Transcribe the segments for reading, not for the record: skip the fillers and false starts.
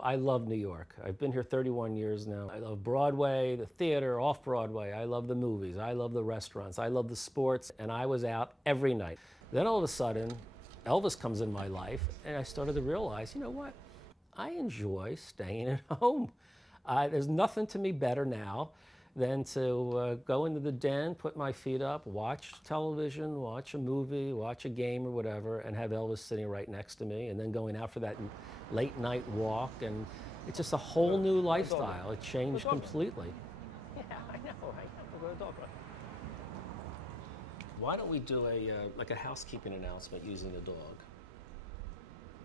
I love New York. I've been here 31 years now. I love Broadway, the theater, off-Broadway. I love the movies. I love the restaurants. I love the sports. And I was out every night. Then all of a sudden, Elvis comes in my life, and I started to realize, you know what? I enjoy staying at home. There's nothing to me better now than to go into the den, put my feet up, watch television, watch a movie, watch a game or whatever, and have Elvis sitting right next to me, and then going out for that late night walk. And it's just a whole new lifestyle. It changed completely. Yeah, I know, right? Why don't we do like a housekeeping announcement using the dog?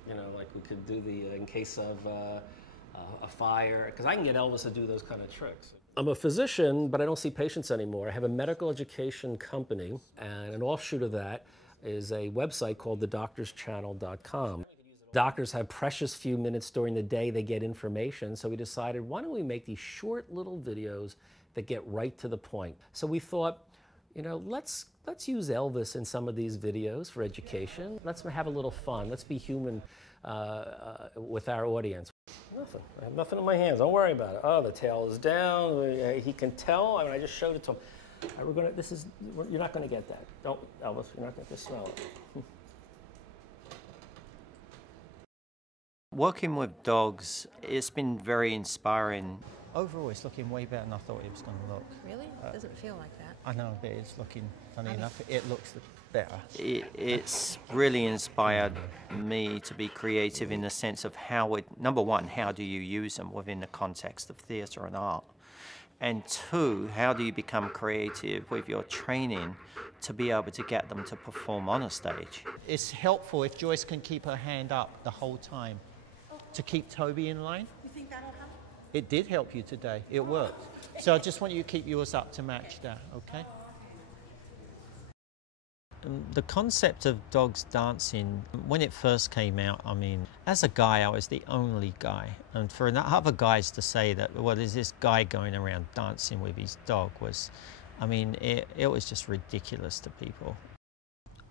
You know, like we could do the, in case of a fire, because I can get Elvis to do those kind of tricks. I'm a physician, but I don't see patients anymore. I have a medical education company, and an offshoot of that is a website called thedoctorschannel.com. Doctors have precious few minutes during the day, they get information, so we decided, why don't we make these short little videos that get right to the point? So we thought, you know, let's use Elvis in some of these videos for education. Let's have a little fun. Let's be human with our audience. Nothing. I have nothing in my hands. Don't worry about it. Oh, the tail is down. He can tell. I mean, I just showed it to him. You're not going to get that. Don't, Elvis. You're not going to smell it. Working with dogs, it's been very inspiring. Overall, it's looking way better than I thought it was going to look. Really? It doesn't feel like that. I know, but it's looking, funny enough, it looks better. It's really inspired me to be creative in the sense of number one, how do you use them within the context of theatre and art? And two, how do you become creative with your training to be able to get them to perform on a stage? It's helpful if Joyce can keep her hand up the whole time to keep Toby in line. You think that'll help? It did help you today. It worked. So I just want you to keep yours up to match that, okay? The concept of dogs dancing, when it first came out, I mean, as a guy, I was the only guy. And for other guys to say that, well, there's this guy going around dancing with his dog was, I mean, it was just ridiculous to people.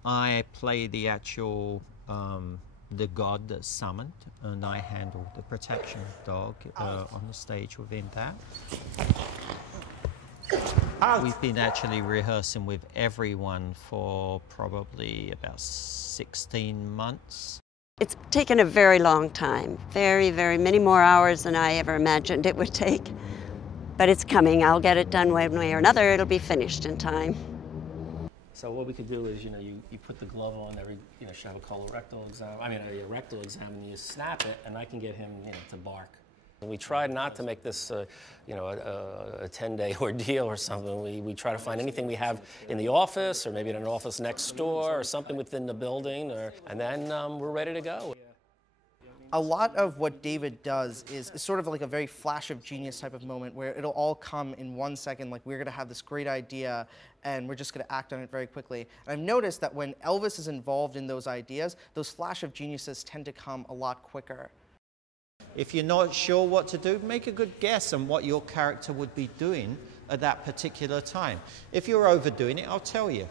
I play the actual, the god that's summoned, and I handled the protection dog on the stage within that. We've been actually rehearsing with everyone for probably about 16 months. It's taken a very long time, many more hours than I ever imagined it would take. But it's coming. I'll get it done one way or another. It'll be finished in time. So what we could do is, you know, you put the glove on you know, should have a colorectal exam, a rectal exam, and you snap it, and I can get him, you know, to bark. And we tried not to make this, you know, a 10-day ordeal or something. We try to find anything we have in the office, or maybe in an office next door, or something within the building, and then we're ready to go. A lot of what David does is sort of like a very flash of genius type of moment where it'll all come in 1 second, like we're going to have this great idea and we're just going to act on it very quickly. And I've noticed that when Elvis is involved in those ideas, those flash of geniuses tend to come a lot quicker. If you're not sure what to do, make a good guess on what your character would be doing at that particular time. If you're overdoing it, I'll tell you.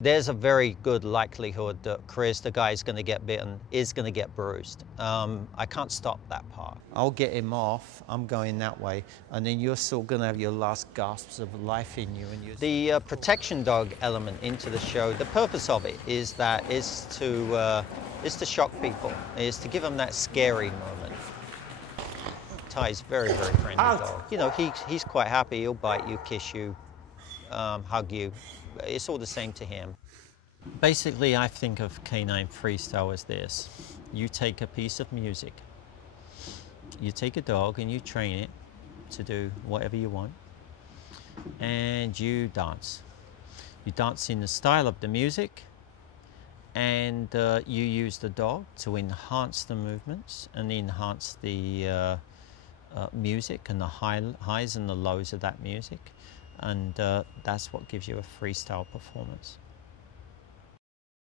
There's a very good likelihood that Chris, the guy who's going to get bitten, is going to get bruised. I can't stop that part. I'll get him off, I'm going that way, and then you're still going to have your last gasps of life in you. The protection dog element into the show, the purpose of it is to shock people, is to give them that scary moment. Ty's very, very friendly dog. You know, he's quite happy, he'll bite you, kiss you, hug you. It's all the same to him. Basically, I think of canine freestyle as this. You take a piece of music, you take a dog and you train it to do whatever you want, and you dance. You dance in the style of the music, and you use the dog to enhance the movements and enhance the music and the highs and the lows of that music. And that's what gives you a freestyle performance.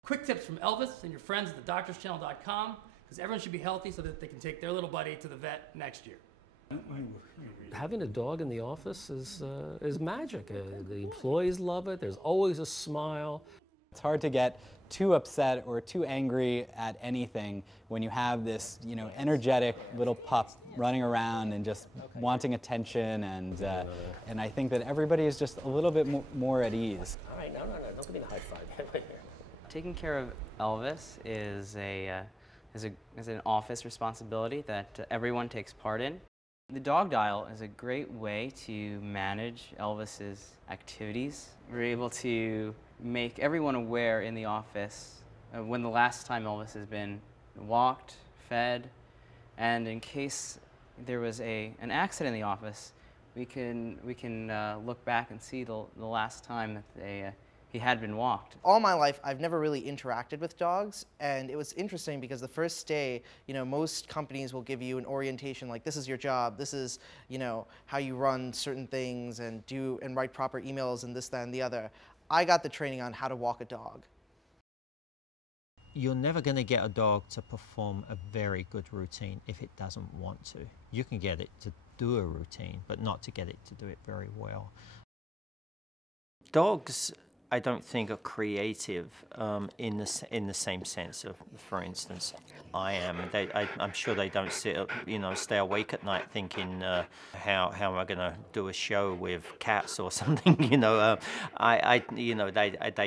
Quick tips from Elvis and your friends at thedoctorschannel.com, because everyone should be healthy so that they can take their little buddy to the vet next year. Having a dog in the office is magic. The employees love it. There's always a smile. It's hard to get too upset or too angry at anything when you have this, energetic little pup running around and just wanting attention, and I think that everybody is just a little bit more at ease. All right, no, don't give me the high five. Taking care of Elvis is an office responsibility that everyone takes part in. The dog dial is a great way to manage Elvis's activities. We're able to make everyone aware in the office when the last time Elvis has been walked, fed, and in case there was an accident in the office, we can look back and see the last time that he had been walked. All my life, I've never really interacted with dogs, and it was interesting because the first day, most companies will give you an orientation like, this is your job, this is, how you run certain things and write proper emails and this, that, and the other. I got the training on how to walk a dog. You're never going to get a dog to perform a very good routine if it doesn't want to. You can get it to do a routine, but not to get it to do it very well. Dogs, I don't think, are creative in the same sense of, for instance, I am. I'm sure they don't sit up, stay awake at night thinking, how am I going to do a show with cats or something? They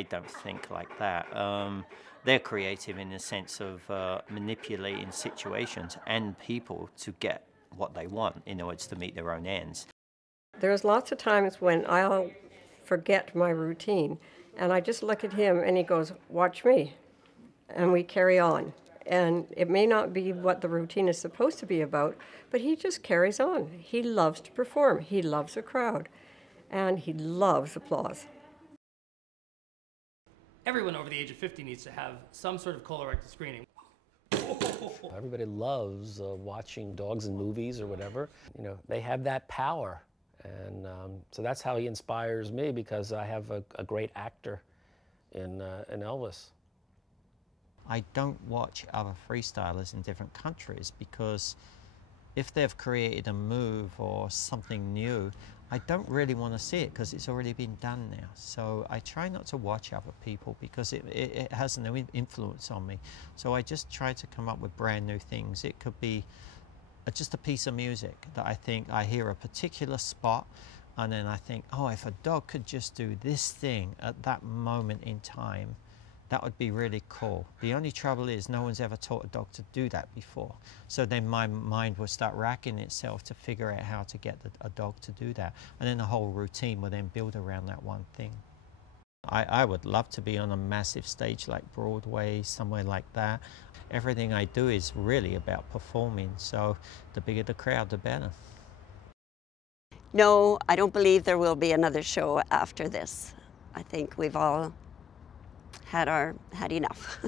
don't think like that. They're creative in the sense of manipulating situations and people to get what they want in order to meet their own ends. There's lots of times when I'll forget my routine, and I just look at him and he goes, watch me, and we carry on. And it may not be what the routine is supposed to be about, but he just carries on. He loves to perform, he loves a crowd, and he loves applause. Everyone over the age of 50 needs to have some sort of colorectal screening. Everybody loves watching dogs in movies or whatever. They have that power. And so that's how he inspires me, because I have a great actor in Elvis. I don't watch other freestylers in different countries, because if they've created a move or something new, I don't really want to see it because it's already been done now. So I try not to watch other people because it has no influence on me. So I just try to come up with brand new things. It could be just a piece of music that I think I hear a particular spot, and then I think, oh, if a dog could just do this thing at that moment in time, that would be really cool. The only trouble is no one's ever taught a dog to do that before. So then my mind will start racking itself to figure out how to get a dog to do that. And then the whole routine will then build around that one thing. I would love to be on a massive stage like Broadway, somewhere like that. Everything I do is really about performing, so the bigger the crowd, the better. No, I don't believe there will be another show after this. I think we've all had enough.